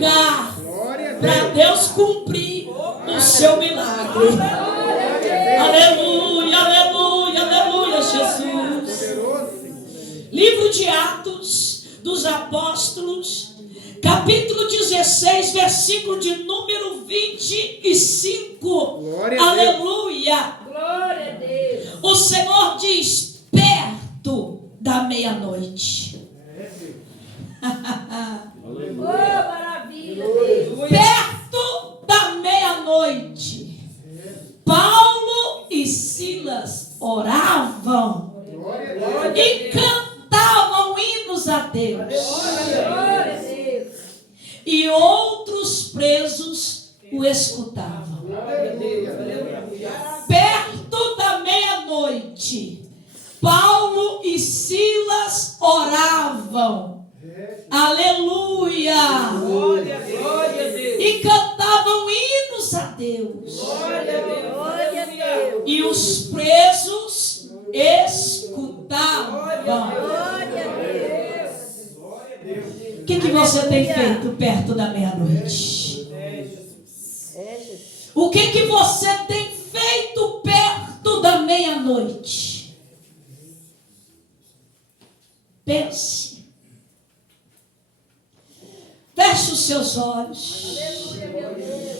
lugar para Deus cumprir o seu milagre. Aleluia, aleluia, aleluia, Jesus. Livro de Atos dos Apóstolos, capítulo 16, versículo de número 25. Aleluia. Glória a Deus. O Senhor diz: perto da meia-noite. Oh, maravilha, Deus. Perto da meia-noite, Paulo e Silas oravam e cantavam hinos a Deus. Glória a Deus. E outros presos o escutavam. Perto da meia-noite, Paulo e Silas oravam. Aleluia! Glória a Deus. E cantavam hinos a Deus. Glória a Deus. Glória a Deus. E os presos escutavam. Glória a Deus. O que você tem feito perto da meia-noite? O que você tem feito perto da meia-noite? Pense. Feche os seus olhos.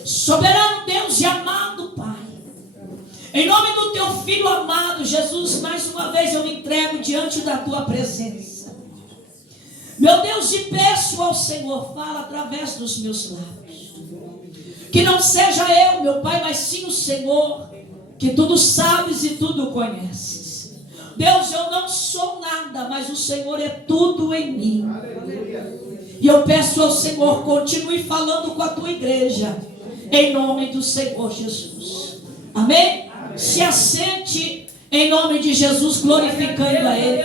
Soberano Deus e amado Pai, em nome do teu Filho amado Jesus, mais uma vez eu me entrego diante da tua presença. Meu Deus, e peço ao Senhor, fala através dos meus lábios. Que não seja eu, meu Pai, mas sim o Senhor, que tudo sabes e tudo conheces. Deus, eu não sou nada, mas o Senhor é tudo em mim. E eu peço ao Senhor, continue falando com a tua igreja, em nome do Senhor Jesus. Amém? Se assente em nome de Jesus, glorificando a Ele,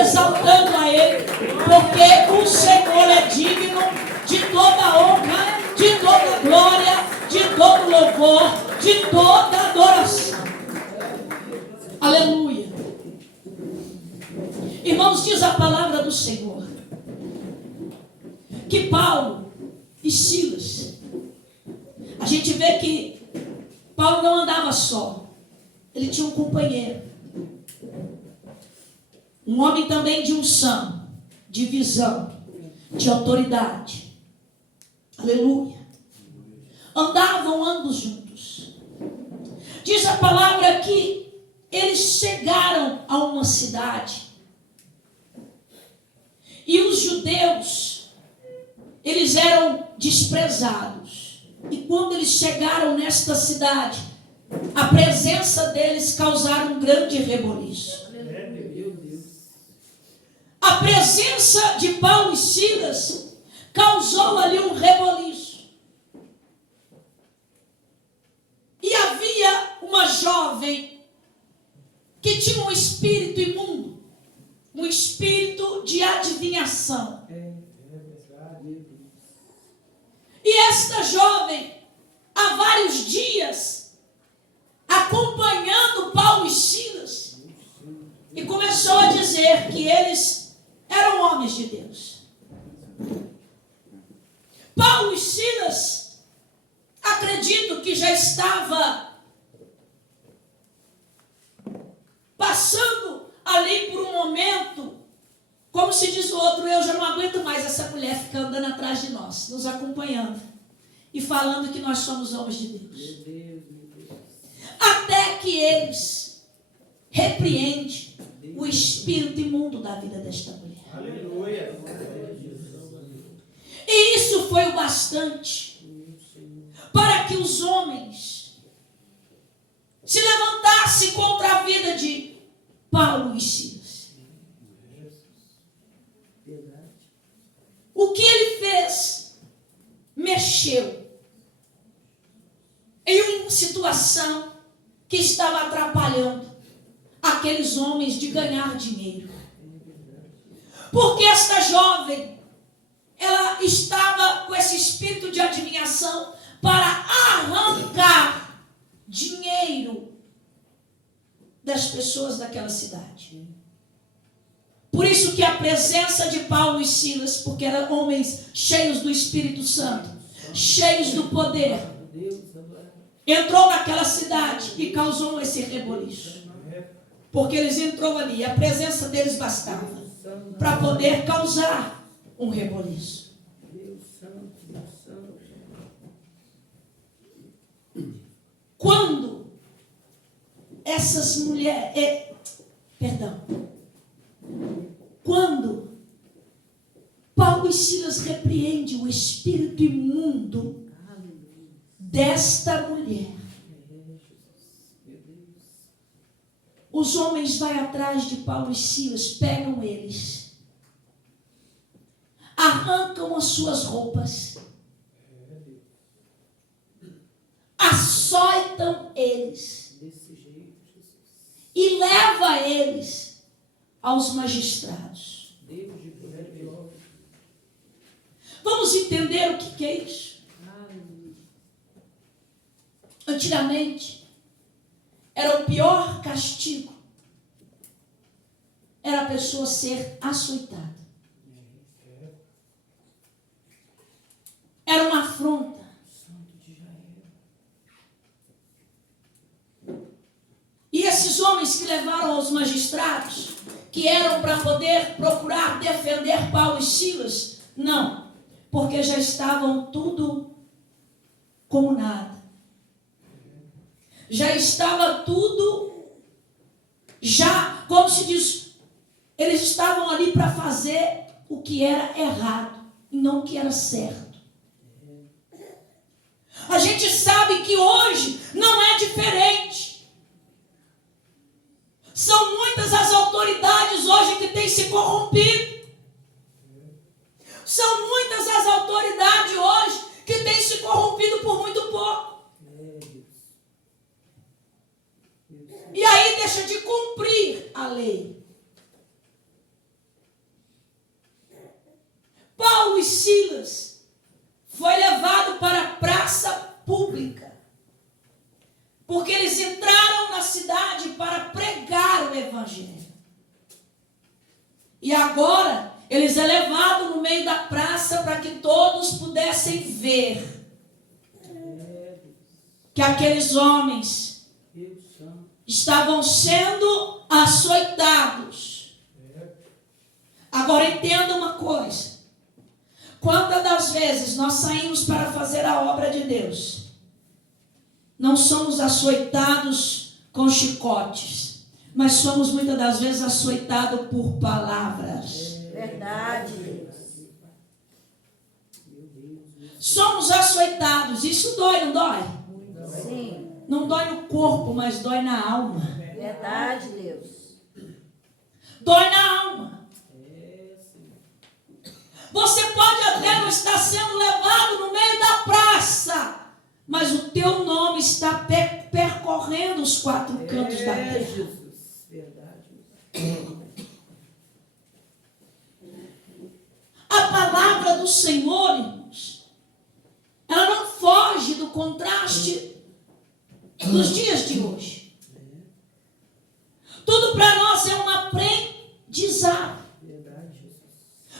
exaltando a Ele, porque o Senhor é digno de toda honra, de toda glória, de todo louvor, de toda adoração. Aleluia. Irmãos, diz a palavra do Senhor que Paulo e Silas, a gente vê que Paulo não andava só, ele tinha um companheiro, um homem também de unção, de visão, de autoridade. Aleluia. Andavam ambos juntos. Diz a palavra que eles chegaram a uma cidade e os judeus, eles eram desprezados. E quando eles chegaram nesta cidade, a presença deles causaram um grande reboliço. A presença de Paulo e Silas causou ali um reboliço. E havia uma jovem que tinha um espírito imundo, um espírito de adivinhação. E esta jovem, há vários dias, acompanhando Paulo e Silas, e começou a dizer que eles eram homens de Deus. Paulo e Silas, acredito que já estava passando ali por um momento, como se diz o outro, eu já não aguento mais essa mulher ficar andando atrás de nós, nos acompanhando e falando que nós somos homens de Deus. Até que eles repreendem o espírito imundo da vida desta mulher. Aleluia. E isso foi o bastante para que os homens se levantassem contra a vida de Paulo e Silas. O que ele fez? Mexeu em uma situação que estava atrapalhando aqueles homens de ganhar dinheiro. Porque esta jovem, ela estava com esse espírito de adivinhação para arrancar dinheiro das pessoas daquela cidade. Por isso que a presença de Paulo e Silas, porque eram homens cheios do Espírito Santo, cheios do poder, entrou naquela cidade e causou esse reboliço. Porque eles entrou ali, a presença deles bastava para poder causar um reboliço. Quando essas mulheres, quando Paulo e Silas repreendem o espírito imundo desta mulher, os homens vão atrás de Paulo e Silas, pegam eles, arrancam as suas roupas, açoitam eles e leva eles aos magistrados. Vamos entender o que é isso? Antigamente, era o pior castigo, era a pessoa ser açoitada. Era uma afronta. E esses homens que levaram aos magistrados, que eram para poder procurar defender Paulo e Silas, não, porque já estavam tudo como nada. Já estava tudo, já, como se diz, eles estavam ali para fazer o que era errado e não o que era certo. A gente sabe que hoje não é diferente. São muitas as autoridades hoje que têm se corrompido. São muitas as autoridades hoje que têm se corrompido por muito pouco. E aí deixa de cumprir a lei. Paulo e Silas foi levado para a praça pública, porque eles entraram na cidade para pregar o evangelho. E agora eles é levado no meio da praça para que todos pudessem ver que aqueles homens estavam sendo açoitados. Agora entenda uma coisa. Quantas das vezes nós saímos para fazer a obra de Deus, não somos açoitados com chicotes, mas somos muitas das vezes açoitados por palavras. Verdade. Somos açoitados. Isso dói, não dói? Sim. Não dói no corpo, mas dói na alma. Verdade, Deus. Dói na alma. Você pode até não estar sendo levado no meio da praça, mas o teu nome está percorrendo os quatro cantos da terra. Jesus. Verdade. A palavra do Senhor, irmãos, ela não foge do contraste dos dias de hoje. Tudo para nós é um aprendizado.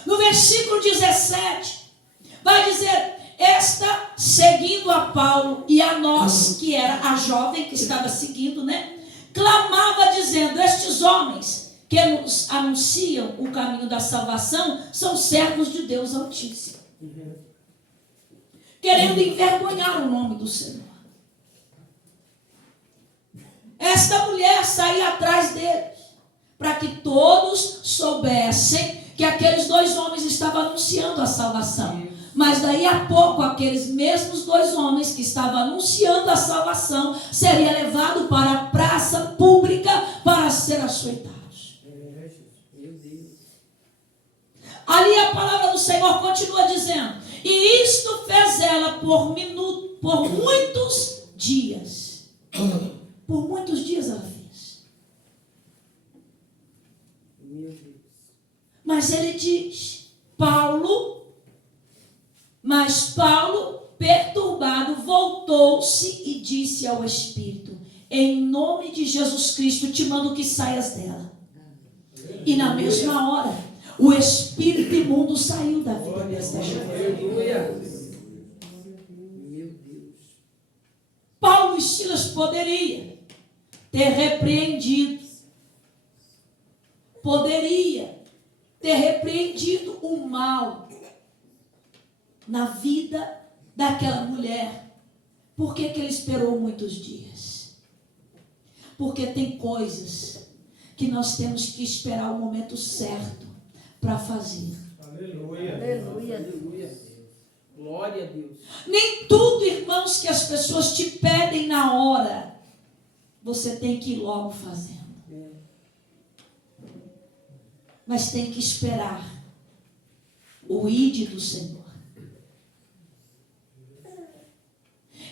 No versículo 17, vai dizer: esta seguindo a Paulo e a nós, que era a jovem que estava seguindo, clamava dizendo: estes homens que nos anunciam o caminho da salvação são servos de Deus Altíssimo, querendo envergonhar o nome do Senhor. Esta mulher saía atrás deles, para que todos soubessem que aqueles dois homens estavam anunciando a salvação. Mas daí a pouco, aqueles mesmos dois homens que estavam anunciando a salvação seriam levados para a praça pública para ser açoitados. Ali a palavra do Senhor continua dizendo: e isto fez ela por muitos dias. Por muitos dias ela fez. Mas ele diz, mas Paulo, perturbado, voltou-se e disse ao Espírito: em nome de Jesus Cristo, te mando que saias dela. E na mesma hora, o espírito imundo saiu da vida desta jovem. Aleluia. Meu Deus. Paulo e Silas poderia ter repreendido. Poderia ter repreendido o mal na vida daquela mulher. Por que ele esperou muitos dias? Porque tem coisas que nós temos que esperar o momento certo para fazer. Aleluia. Aleluia. Aleluia. Glória a Deus. Nem tudo, irmãos, que as pessoas te pedem na hora, você tem que ir logo fazendo. Mas tem que esperar o ide do Senhor.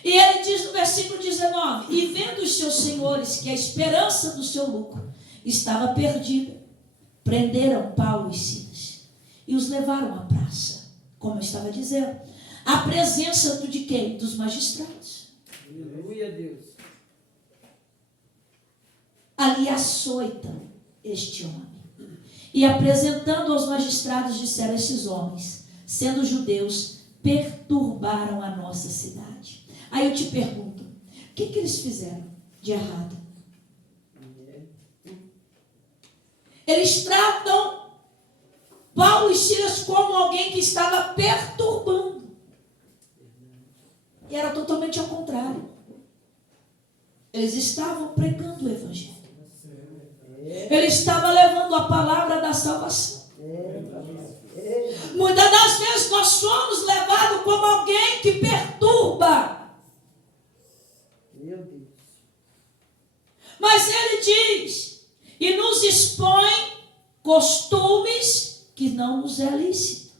E ele diz no versículo 19: e vendo os seus senhores que a esperança do seu lucro estava perdida, prenderam Paulo e Silas e os levaram à praça, como eu estava dizendo, à presença de quem? Dos magistrados. Aleluia, Deus. Ali açoitam este homem. E apresentando aos magistrados, disseram: esses homens, sendo judeus, perturbaram a nossa cidade. Aí eu te pergunto, o que eles fizeram de errado? Eles tratam Paulo e Silas como alguém que estava perturbando. E era totalmente ao contrário. Eles estavam pregando o evangelho. Ele estava levando a palavra da salvação. Muitas das vezes nós somos levados como alguém que perturba. Meu Deus. Mas ele diz, e nos expõe costumes que não nos é lícito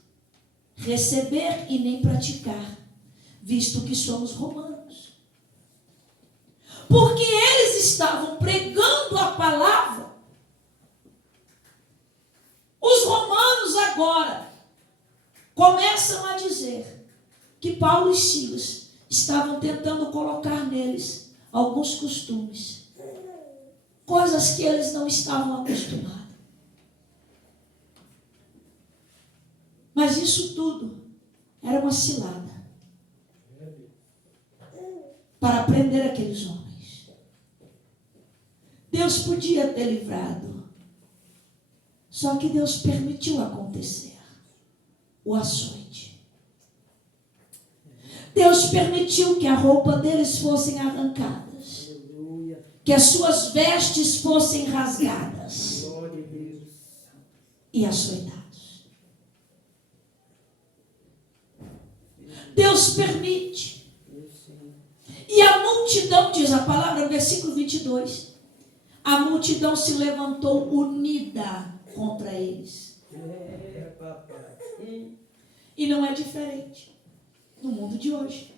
receber e nem praticar, visto que somos romanos. Porque eles estavam pregando a palavra. Os romanos agora começam a dizer que Paulo e Silas estavam tentando colocar neles alguns costumes, coisas que eles não estavam acostumados. Mas isso tudo era uma cilada para prender aqueles homens. Deus podia ter livrado. Só que Deus permitiu acontecer o açoite. Deus permitiu que a roupa deles fossem arrancadas. Aleluia. Que as suas vestes fossem rasgadas. Glória a Deus. E açoitados. Deus permite. E a multidão, diz a palavra no versículo 22, a multidão se levantou unida contra eles. E não é diferente no mundo de hoje.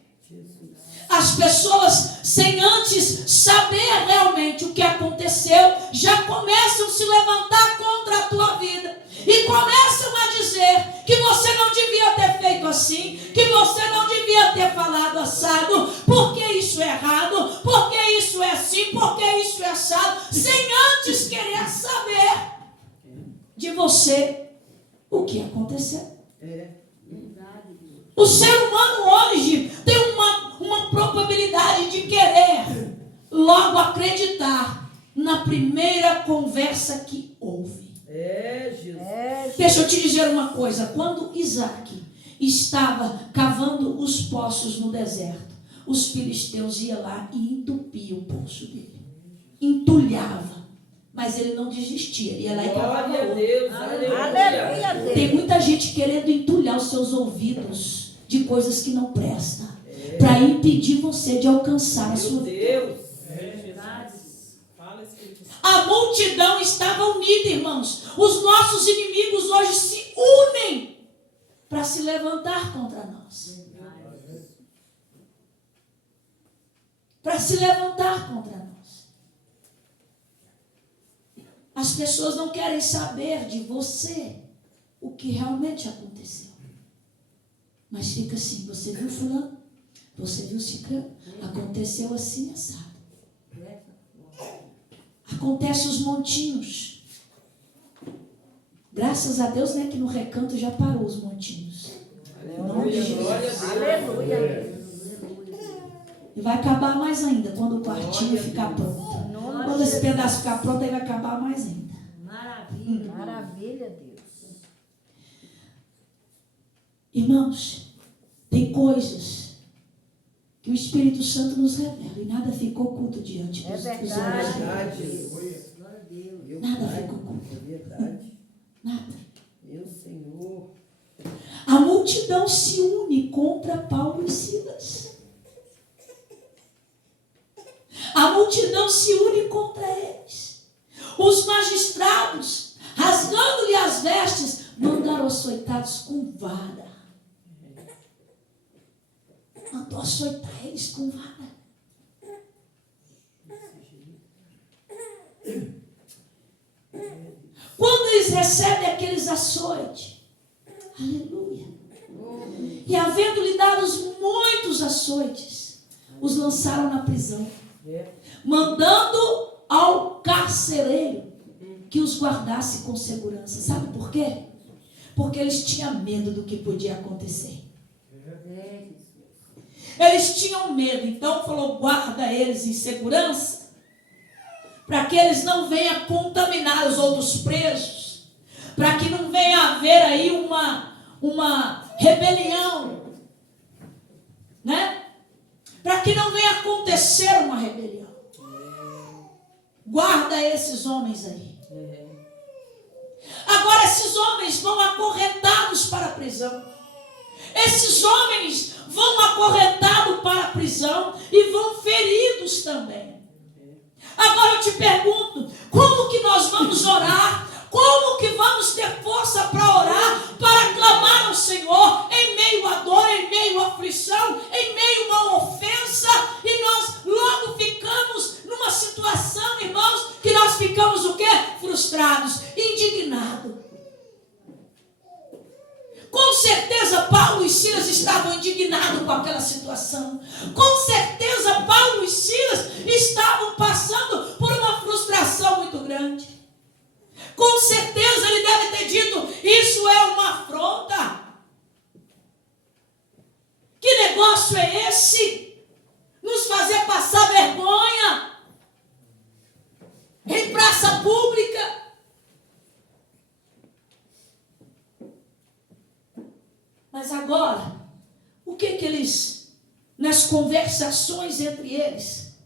As pessoas, sem antes saber realmente o que aconteceu, já começam a se levantar contra a tua vida. E começam a dizer que você não devia ter feito assim, que você não devia ter falado assado, porque isso é errado, porque isso é assim, porque isso é assado, sem antes querer saber de você o que aconteceu. O ser humano hoje tem uma probabilidade de querer logo acreditar na primeira conversa que houve. Jesus. Deixa eu te dizer uma coisa. Quando Isaac estava cavando os poços no deserto, os filisteus iam lá e entupiam o poço dele. Entulhava. Mas ele não desistia. Ele ia lá e cavava outro. Deus. Aleluia. Deus. Tem muita gente querendo entulhar os seus ouvidos de coisas que não prestam, para impedir você de alcançar a sua vida. A multidão estava unida, irmãos. Os nossos inimigos hoje se unem para se levantar contra nós. Para se levantar contra nós. As pessoas não querem saber de você o que realmente aconteceu. Mas fica assim, você viu fulano? Você viu ciclano? Aconteceu assim, assado. Acontece os montinhos. Graças a Deus, né, que no recanto já parou os montinhos. Em nome de Jesus. Aleluia. E vai acabar mais ainda quando o quartinho ficar pronto. Quando esse pedaço ficar pronto, aí vai acabar mais ainda. Maravilha. Maravilha, Deus. Irmãos, tem coisas que o Espírito Santo nos revela e nada ficou oculto diante dos olhos. Nada ficou oculto. Nada. Meu Senhor. A multidão se une contra Paulo e Silas. A multidão se une contra eles. Os magistrados, rasgando-lhe as vestes, mandaram açoitados com vara. Mandou açoitar eles com vara. Quando eles recebem aqueles açoites, aleluia, e havendo-lhe dados muitos açoites, os lançaram na prisão, mandando ao carcereiro que os guardasse com segurança. Sabe por quê? Porque eles tinham medo do que podia acontecer. Eles tinham medo, então falou: guarda eles em segurança, para que eles não venham contaminar os outros presos, para que não venha haver aí uma rebelião, né? Para que não venha acontecer uma rebelião. Guarda esses homens aí. Agora esses homens vão acorrentados para a prisão. Esses homens vão acorrentados para a prisão e vão feridos também. Agora eu te pergunto, como que nós vamos orar? Como que vamos ter força para orar, para clamar ao Senhor em meio à dor, em meio à aflição, em meio a uma ofensa, e nós logo ficamos numa situação, irmãos, que nós ficamos o quê? Frustrados, indignados. Com certeza Paulo e Silas estavam indignados com aquela situação. Com certeza Paulo e Silas estavam passando por uma frustração muito grande. Com certeza ele deve ter dito: isso é uma afronta. Que negócio é esse? Nos fazer passar vergonha em praça pública. Mas agora, o que eles, nas conversações entre eles,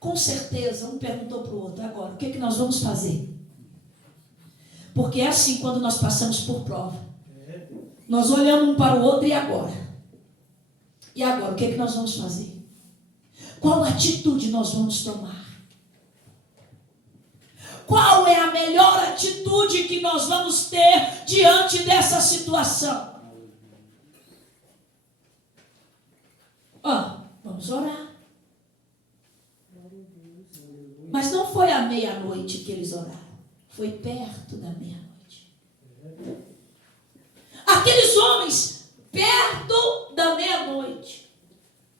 com certeza, um perguntou para o outro: agora, o que nós vamos fazer? Porque é assim quando nós passamos por prova. Nós olhamos um para o outro: e agora? E agora, o que nós vamos fazer? Qual atitude nós vamos tomar? Qual é a melhor atitude que nós vamos ter diante dessa situação? Vamos orar. Mas não foi à meia-noite que eles oraram. Foi perto da meia-noite. Aqueles homens, perto da meia-noite,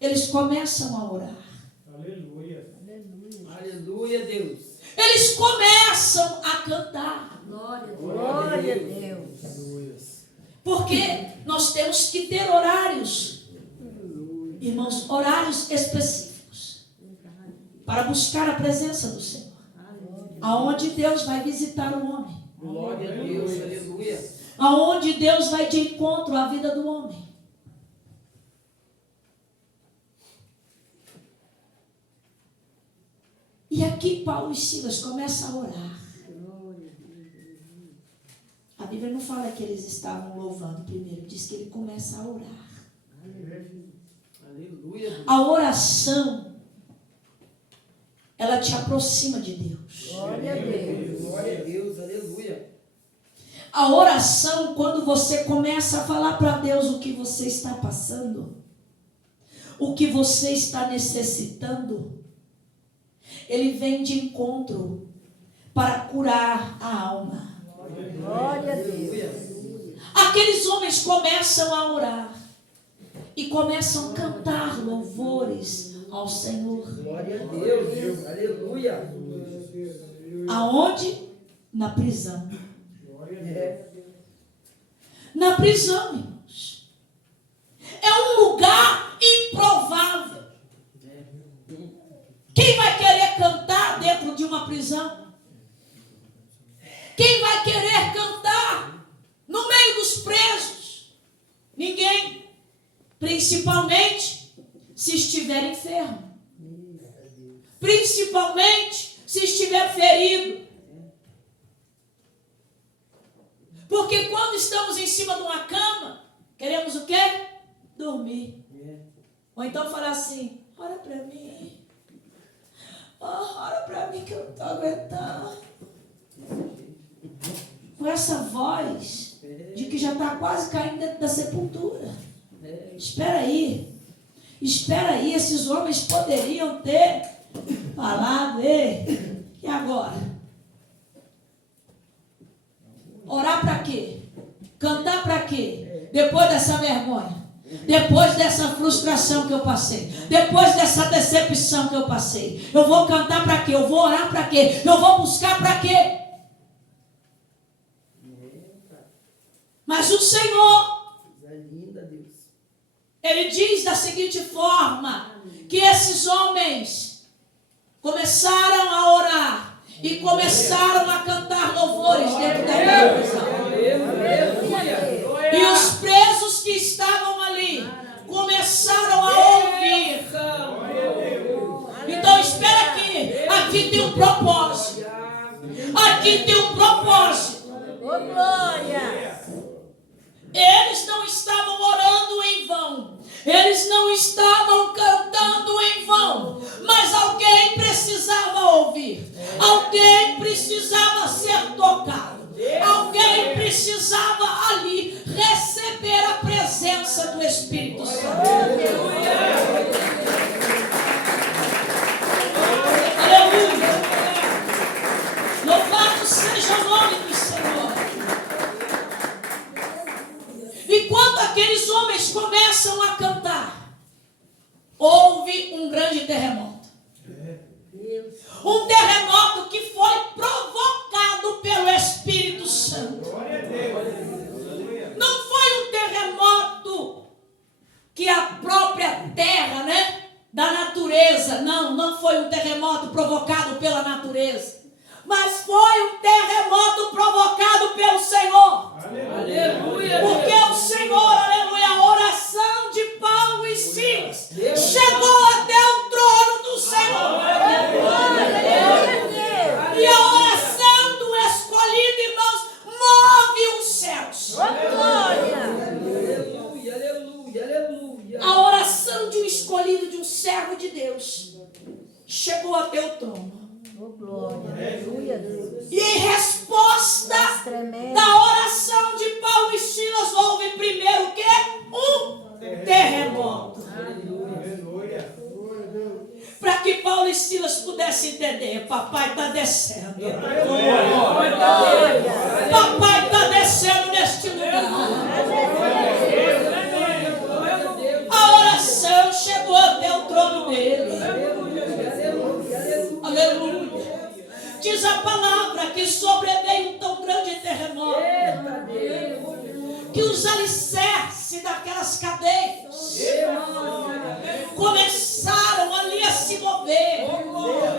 eles começam a orar. Aleluia. Aleluia. Aleluia, Deus. Eles começam a cantar. Glória a Deus. Porque nós temos que ter horários, irmãos, horários específicos para buscar a presença do Senhor. Aonde Deus vai visitar o homem. Glória a Deus, aleluia. Aonde Deus vai de encontro à vida do homem. E aqui Paulo e Silas começam a orar. A Bíblia não fala que eles estavam louvando primeiro, diz que ele começa a orar. Aleluia. A oração, ela te aproxima de Deus. Glória a Deus. Glória a Deus, aleluia. A oração, quando você começa a falar para Deus o que você está passando, o que você está necessitando, Ele vem de encontro para curar a alma. Glória a Deus. Aqueles homens começam a orar e começam a cantar louvores ao Senhor. Glória a Deus, aleluia. Aonde? Na prisão. Na prisão, irmãos. É um lugar improvável. Quem vai querer cantar dentro de uma prisão? Quem vai querer cantar no meio dos presos? Ninguém. Principalmente se estiver enfermo. Principalmente se estiver ferido. Porque quando estamos em cima de uma cama, queremos o quê? Dormir. Ou então falar assim, ora para mim. Oh, ora para mim que eu não estou aguentando. Com essa voz de que já está quase caindo dentro da sepultura. Espera aí. Espera aí, esses homens poderiam ter falado, ei, e agora? Orar para quê? Cantar para quê? Depois dessa vergonha, depois dessa frustração que eu passei, depois dessa decepção que eu passei, eu vou cantar para quê? Eu vou orar para quê? Eu vou buscar para quê? Mas o Senhor, Ele diz da seguinte forma, que esses homens começaram a orar e começaram a cantar louvores dentro da prisão. E os presos que estavam ali começaram a ouvir. Então espera aqui, aqui tem um propósito. Aqui tem um propósito. Eles não estavam orando em vão. Eles não estavam cantando em vão. Mas alguém precisava ouvir. Alguém precisava ser tocado. Alguém precisava ali receber a presença do Espírito Santo. Aleluia. Louvado seja o nome do Senhor. E quando aqueles homens começam a cantar, houve um grande terremoto. Um terremoto que foi provocado pelo Espírito Santo. Não foi um terremoto que a própria terra, da natureza, não foi um terremoto provocado pela natureza, mas foi um terremoto provocado pelo Senhor. Aleluia. Porque o Senhor, aleluia, a oração de Paulo e Silas chegou até o trono do Senhor. E a oração do escolhido, irmãos, move os céus. A oração de um escolhido, de um servo de Deus, chegou até o trono. E em resposta da oração de Paulo e Silas, houve primeiro o quê? Um terremoto. Para que Paulo e Silas pudessem entender, papai está descendo. Papai está descendo neste lugar. A oração chegou até o trono dele. Aleluia. Diz a palavra que sobreveio um tão grande terremoto que os alicerces daquelas cadeias começaram ali a se mover,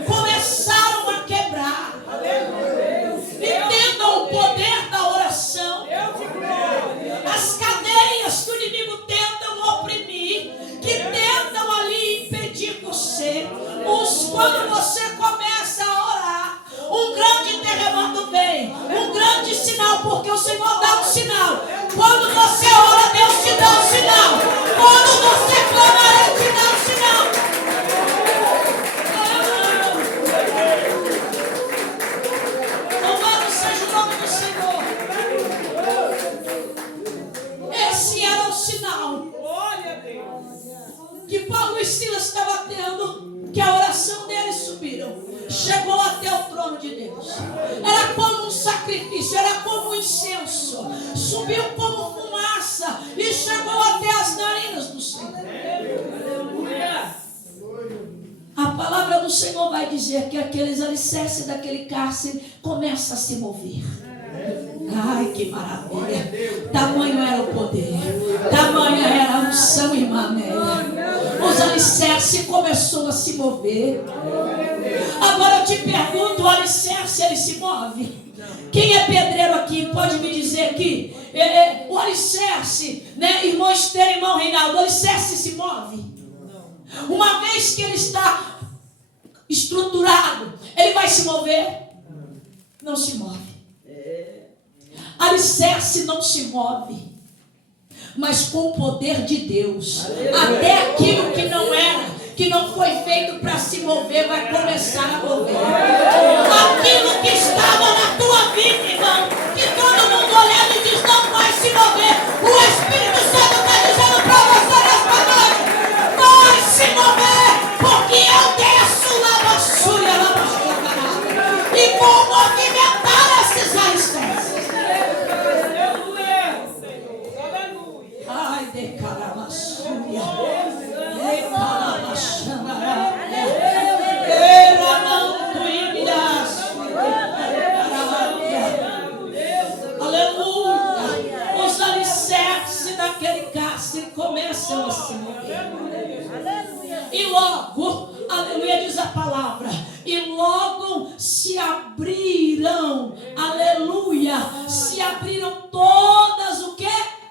começaram a quebrar. Entendam o poder da oração. As cadeias que o inimigo tentam oprimir, que tentam ali impedir você, quando você começa a orar, um grande terremoto vem, um grande sinal, porque o Senhor dá um sinal. Quando você ora, Deus te dá um sinal. Quando você clama, Ele te dá um sinal. Louvado seja o nome do Senhor. Esse era o sinal que Paulo e Silas estavam tendo, que a oração deles subiram, chegou até o trono de Deus. Era como um sacrifício, era como um incenso, subiu como fumaça e chegou até as narinas do Senhor. A palavra do Senhor vai dizer que aqueles alicerces daquele cárcere começam a se mover. Ai, que maravilha. Tamanho era o poder. Tamanha era a unção, irmã Amélia. Os alicerces começou a se mover. Agora eu te pergunto, o alicerce, ele se move? Quem é pedreiro aqui pode me dizer que o alicerce, né, irmão Esther, irmão Reinaldo, o alicerce se move? Uma vez que ele está estruturado, ele vai se mover? Não se move. Alicerce não se move, mas com o poder de Deus, até aquilo que não era, que não foi feito para se mover, vai começar a mover. Aquilo que estava na tua vida, irmão, que todo mundo olhando e diz não vai se mover, o Espírito Santo está dizendo para você nesta noite, vai se mover, porque eu desço lá na sua e vou movimentar esses alicerces. Ai, de caramassúria, de caramassúria, era mantuídas, aleluia. Os alicerces daquele cárcere começam a se mover. E logo, aleluia, diz a palavra, e logo se abriram, aleluia, se abriram todas o quê?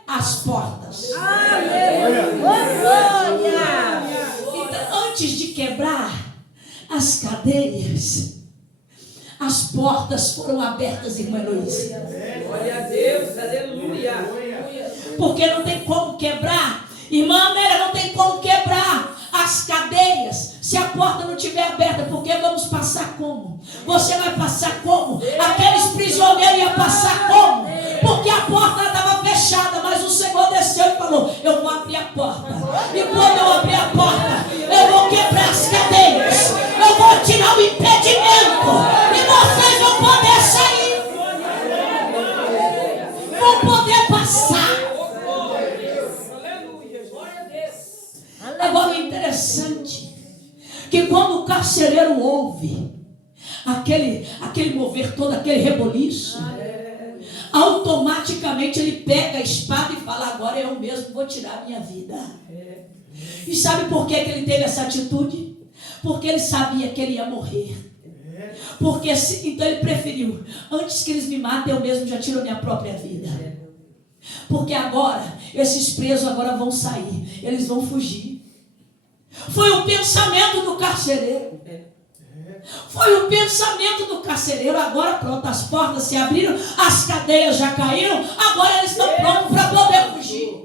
As portas. Aleluia. Então, antes de quebrar as cadeias, as portas foram abertas, irmã Heloísa. Glória a Deus, aleluia. Porque não tem como quebrar, irmã Amélia, não tem como quebrar as cadeias se a porta não estiver aberta. Porque vamos passar como? Você vai passar como? Aqueles prisioneiros iam passar como? Porque a porta estava fechada, mas o Senhor desceu e falou, eu vou abrir a porta. E quando eu abrir a porta, eu vou quebrar as cadeias, eu vou tirar o impedimento, e vocês vão poder sair, vão poder passar. Agora o interessante, que quando o carcereiro ouve aquele mover todo, aquele reboliço, automaticamente ele pega a espada e fala, agora eu mesmo vou tirar a minha vida. E sabe por que ele teve essa atitude? Porque ele sabia que ele ia morrer. Porque então ele preferiu, antes que eles me matem, eu mesmo já tiro a minha própria vida. Porque agora, esses presos agora vão sair, eles vão fugir. Foi o pensamento do carcereiro. Foi o pensamento do carcereiro. Agora pronto, as portas se abriram, as cadeias já caíram, agora eles estão prontos para poder fugir.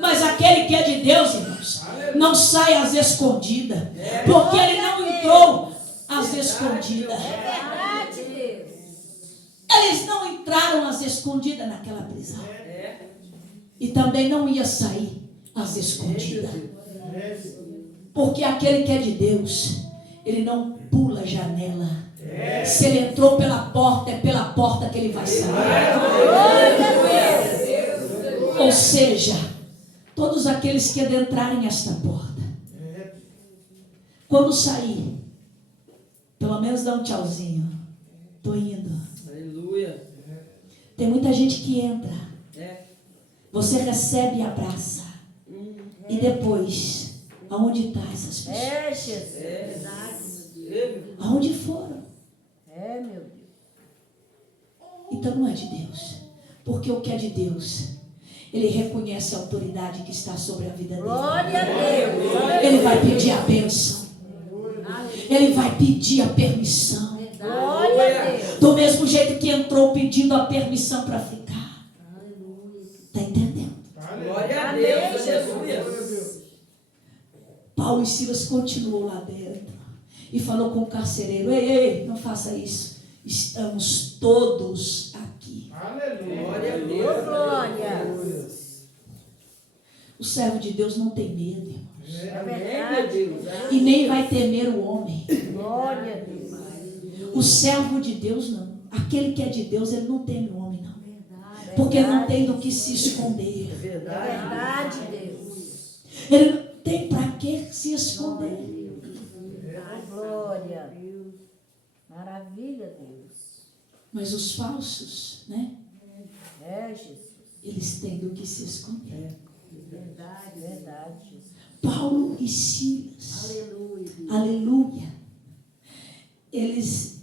Mas aquele que é de Deus, irmãos, não sai às escondidas, porque ele não entrou às escondidas. Eles não entraram às escondidas naquela prisão, e também não ia sair às escondidas, porque aquele que é de Deus, ele não pula a janela. Se ele entrou pela porta, é pela porta que ele vai sair. Ou seja, todos aqueles que adentrarem esta porta, quando sair, pelo menos dá um tchauzinho. Estou indo. Aleluia. Tem muita gente que entra, você recebe e abraça, e depois, aonde está essas pessoas? Aonde foram? Meu Deus. Então não é de Deus, porque o que é de Deus, ele reconhece a autoridade que está sobre a vida dele. Glória a Deus. Ele vai pedir a bênção, ele vai pedir a permissão, Glória a Deus. do mesmo jeito que entrou pedindo a permissão para ficar. Está entendendo? Glória a Deus, aleluia. Paulo e Silas continuou lá dentro e falou com o carcereiro, ei, não faça isso, estamos todos aqui. Glória a Deus. Glória. O servo de Deus não tem medo, irmãos, É Amém, verdade. meu Deus. e nem vai temer o homem. Glória a Deus. O servo de Deus não, aquele que é de Deus, ele não teme o homem não, Verdade. porque não tem do que se esconder, É verdade, Deus. ele não tem para que se esconder. Glória. Maravilha, Deus. Mas os falsos, né? Jesus. Eles têm do que se esconder. Verdade, verdade, Jesus. Paulo e Silas, Aleluia. aleluia, eles,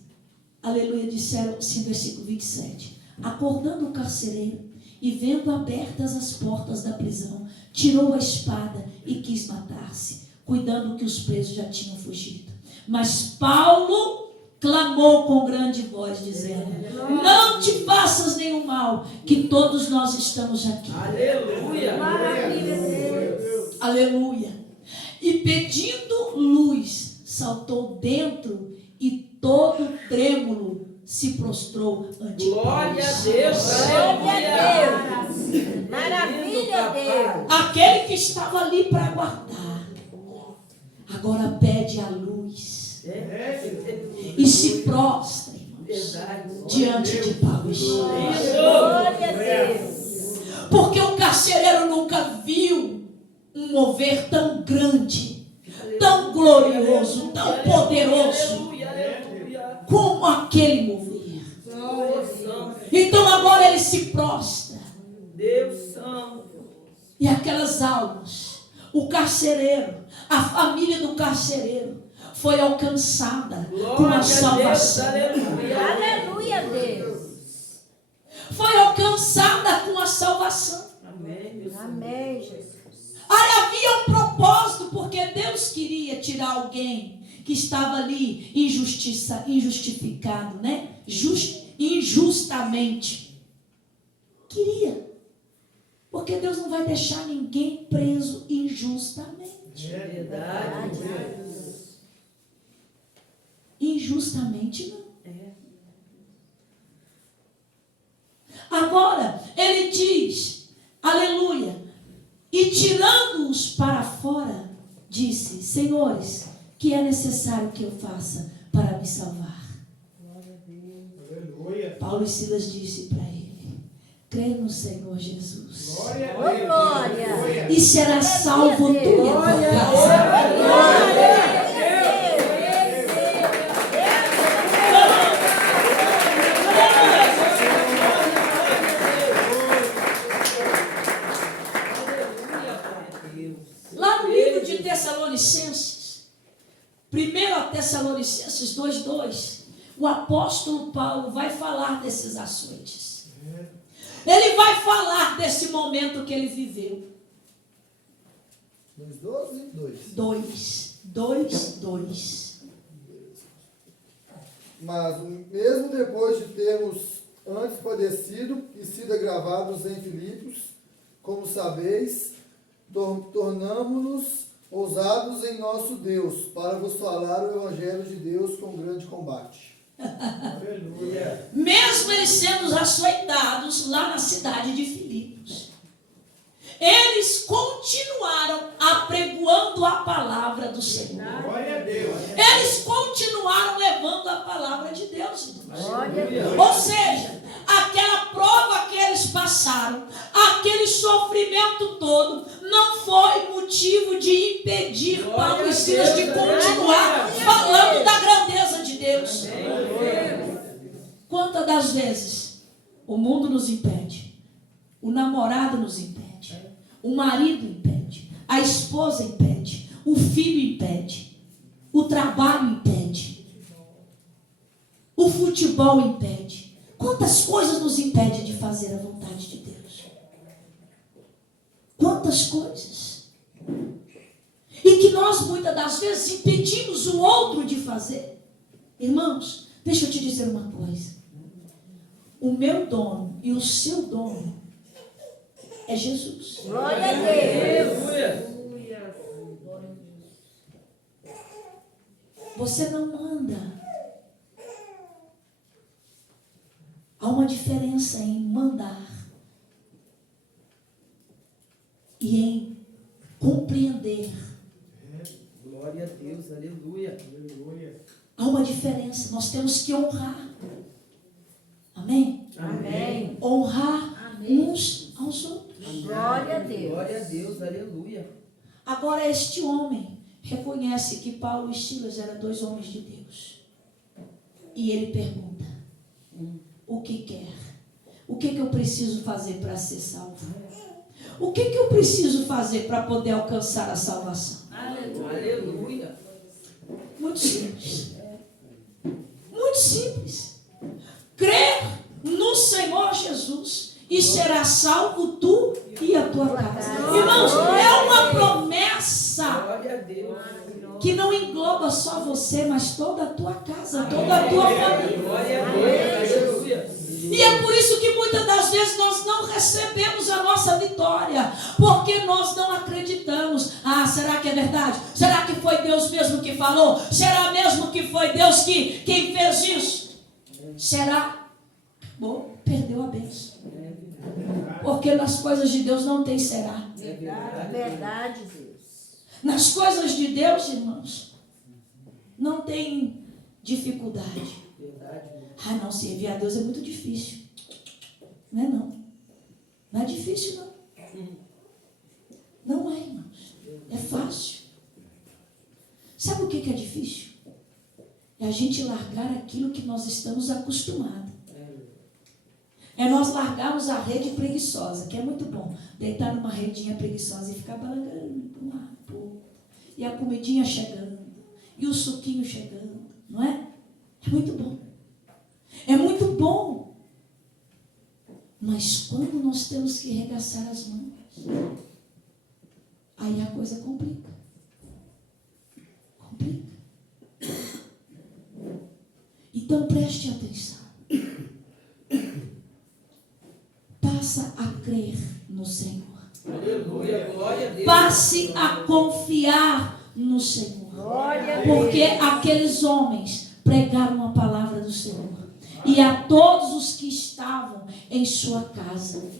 aleluia, disseram assim, versículo 27, acordando o carcereiro e vendo abertas as portas da prisão, tirou a espada e quis matar-se, cuidando que os presos já tinham fugido. Mas Paulo clamou com grande voz, dizendo, não te faças nenhum mal, que todos nós estamos aqui. Aleluia. Maravilha, Deus. Aleluia. E pedindo luz, saltou dentro e todo trêmulo se prostrou ante Glória a Deus. Deus. Glória Aleluia. a Deus. Maravilha, Deus. Aquele que estava ali para guardar, agora pede a luz e se prostra, irmãos, diante de Paulo e Silas. Glória a Deus. Porque o carcereiro nunca viu um mover tão grande, tão glorioso, tão poderoso Aleluia. Aleluia. como aquele mover. Então agora ele se prostra. Deus santo. E aquelas almas, o carcereiro, a família do carcereiro foi alcançada com Glória a a Deus. salvação. Aleluia. Aleluia, Deus. Foi alcançada com a salvação. Amém, meu Senhor. Amém, Jesus. Aí havia um propósito, porque Deus queria tirar alguém que estava ali injustificado, né? Injustamente. Queria. Porque Deus não vai deixar ninguém preso injustamente. Verdade. Injustamente não. Agora, ele diz, aleluia, e tirando-os para fora, disse, senhores, que é necessário que eu faça para me salvar? Aleluia. Paulo e Silas disse para ele, crê no Senhor Jesus Glória Ô, a Deus. glória. Aleluia. e será salvo tu e a tua casa. Glória. Lá no livro de Tessalonicenses, 1 Tessalonicenses 2:2, o apóstolo Paulo vai falar desses açoites. Ele vai falar desse momento que ele viveu. 2:12, 2:2. Mas mesmo depois de termos antes padecido e sido agravados em Filipos, como sabeis, tornamo-nos ousados em nosso Deus, para vos falar o Evangelho de Deus com grande combate. Aleluia. Mesmo eles sendo açoitados lá na cidade de Filipos, eles continuaram apregoando a palavra do Senhor. Glória a Deus. Eles continuaram levando a palavra de Deus, irmãos. Glória a Deus. Ou seja, aquela prova que eles passaram, aquele sofrimento todo, não foi motivo de impedir Paulo e Silas de continuar falando da grandeza de Deus. Quantas das vezes o mundo nos impede, o namorado nos impede, o marido impede, a esposa impede, o filho impede, o trabalho impede, o futebol impede. Quantas coisas nos impedem de fazer a vontade de Deus? Quantas coisas? E que nós muitas das vezes impedimos o outro de fazer. Irmãos, deixa eu te dizer uma coisa. O meu dono e o seu dono é Jesus. Glória a Deus. Aleluia. Você não manda. Há uma diferença em mandar e em compreender. Glória a Deus. Aleluia. Aleluia. Há uma diferença. Nós temos que honrar. Amém? Amém. Honrar Amém. uns aos outros. Glória a Deus. Glória a Deus. Aleluia. Agora este homem reconhece que Paulo e Silas eram dois homens de Deus. E ele pergunta, o que quer? O que eu preciso fazer para ser salvo? O que eu preciso fazer para poder alcançar a salvação? Aleluia. Muito simples. Muito simples. Crer no Senhor Jesus e será salvo tu e a tua casa. Irmãos, é uma promessa Glória a Deus. que não engloba só você, mas toda a tua casa, toda a tua família. Glória a Deus. Aleluia. E é por isso que muitas das vezes nós não recebemos a nossa vitória, porque nós não acreditamos. Ah, será que é verdade? Será que foi Deus mesmo que falou? Será mesmo que foi Deus quem fez isso? Será? Bom, perdeu a bênção. Porque nas coisas de Deus não tem será. Verdade, Deus. Nas coisas de Deus, irmãos, não tem dificuldade. Verdade. Ah, não, servir a Deus é muito difícil. Não é não. Não é difícil, não. Não é, irmãos. É fácil. Sabe o que é difícil? É a gente largar aquilo que nós estamos acostumados. É nós largarmos a rede preguiçosa, que é muito bom. Deitar numa redinha preguiçosa e ficar balangando para um lado, para o outro. E a comidinha chegando. E o suquinho chegando. Não é? É muito bom. É muito bom. Mas quando nós temos que arregaçar as mãos, aí a coisa complica. Complica. Então preste atenção. Passa a crer no Senhor. Aleluia. Glória a Deus. Passe a confiar no Senhor. Glória a Deus. Porque aqueles homens pregaram a palavra do Senhor. E a todos os que estavam em sua casa,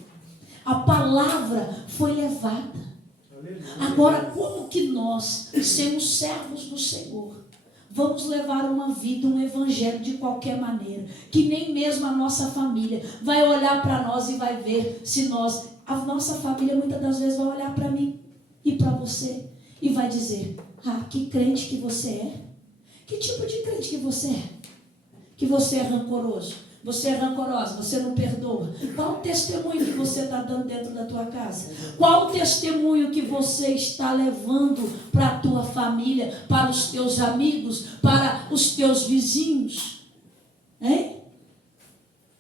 a palavra foi levada. Agora, como que nós, sermos servos do Senhor, vamos levar uma vida, um evangelho de qualquer maneira, que nem mesmo a nossa família vai olhar para nós e vai ver se nós, a nossa família muitas das vezes vai olhar para mim e para você e vai dizer: ah, que crente que você é? Que tipo de crente que você é? Que você é rancoroso, você é rancorosa, você não perdoa. Qual o testemunho que você está dando dentro da tua casa? Qual o testemunho que você está levando para a tua família, para os teus amigos, para os teus vizinhos? Hein?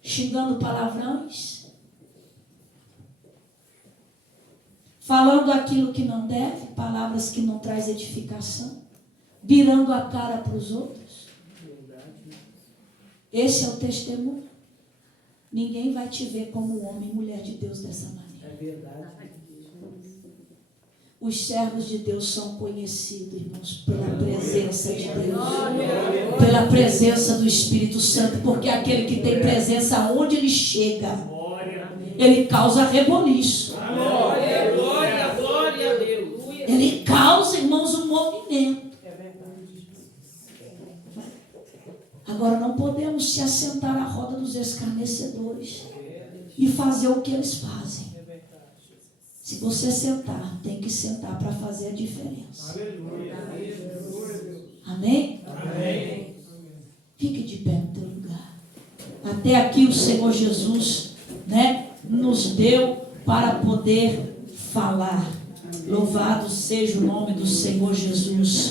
Xingando palavrões? Falando aquilo que não deve, palavras que não traz edificação? Virando a cara para os outros? Esse é o testemunho. Ninguém vai te ver como homem e mulher de Deus dessa maneira. É verdade. Os servos de Deus são conhecidos, irmãos, pela presença de Deus, pela presença do Espírito Santo, porque aquele que tem presença aonde ele chega, ele causa reboliço. Glória, glória, glória a Deus. Ele causa, irmãos, um movimento. Agora não podemos se assentar à roda dos escarnecedores e fazer o que eles fazem. Se você sentar, tem que sentar para fazer a diferença. Aleluia. Amém? Amém. Fique de pé no teu lugar. Até aqui o Senhor Jesus, nos deu para poder falar. Louvado seja o nome do Senhor Jesus.